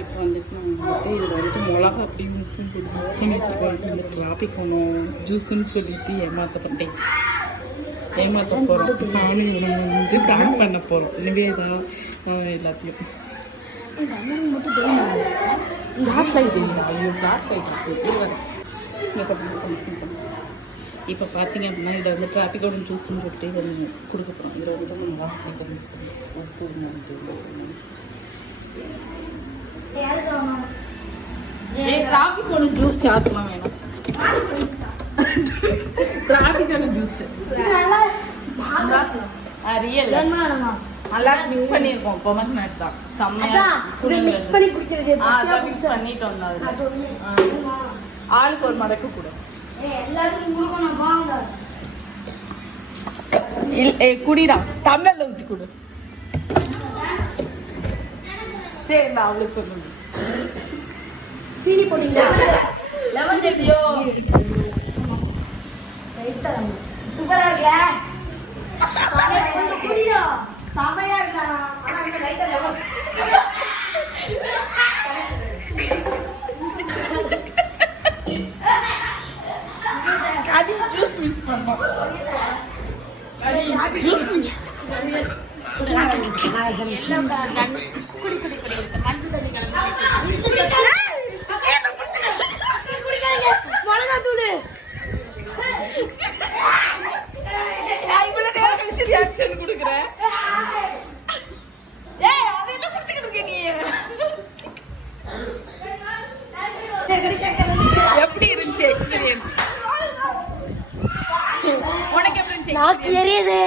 இப்போ வந்துட்டு நம்ம வந்துட்டு இதில் வந்துட்டு மிளகா அப்படி உப்பு போட்டு மிக்ஸ் பண்ணி வச்சுருக்கோம். இந்த டிராபிக் ஒன்றும் ஜூஸுன்னு சொல்லிட்டு ஏமாற்றப்பட்டேன். ஏமாற்ற போகிறோம். நானும் இவங்க வந்து பிளான் பண்ண போகிறோம். நிவேதா எல்லாத்தையும் கிளாஸ் லைட் இல்லை. ஐயோ கிளாஸ் லைட் இருக்குது. இப்போ பார்த்தீங்க அப்படின்னா இதை வந்து டிராஃபிக்கோட ஜூஸ்ன்னு சொல்லிட்டு இதை கொடுக்க போகிறோம். இதில் வந்து நம்ம மிளகா மிக்ஸ் பண்ணி உப்பு டிராஃபிக் ஒன்று ஜூஸ் யாருக்குலாம் வேணும். டிராஃபிக்கான ஜூஸ் ரியல் நல்லா மிக்ஸ் பண்ணியிருக்கோம். பொமக்ரனட் தான் செம்மையா மிக்ஸ் பண்ணி குடிக்கிறது. மிக்ஸ் பண்ணிட்டோம். ஆளுக்கு ஒரு மடக்கு கூட குடிடா. தமிழ்ல ஊற்றி கொடு. சரி அவளுக்கு சீனி போட்டீங்களா? லெமன் சட்னியோ சூப்பரா இருக்கல. செமையா இருக்கா? கடி ஜூஸ் மிக்ஸ் பண்ணோம். ஜூஸ் குடி குடி குடி மஞ்சள் தண்ணி மிளகா தூள் ரியாக்ஷன் கொடுக்குறேன். எப்படி இருந்துச்சு எக்ஸ்பீரியன்ஸ்? உனக்கு எப்படி இருந்துச்சு? தெரியுது.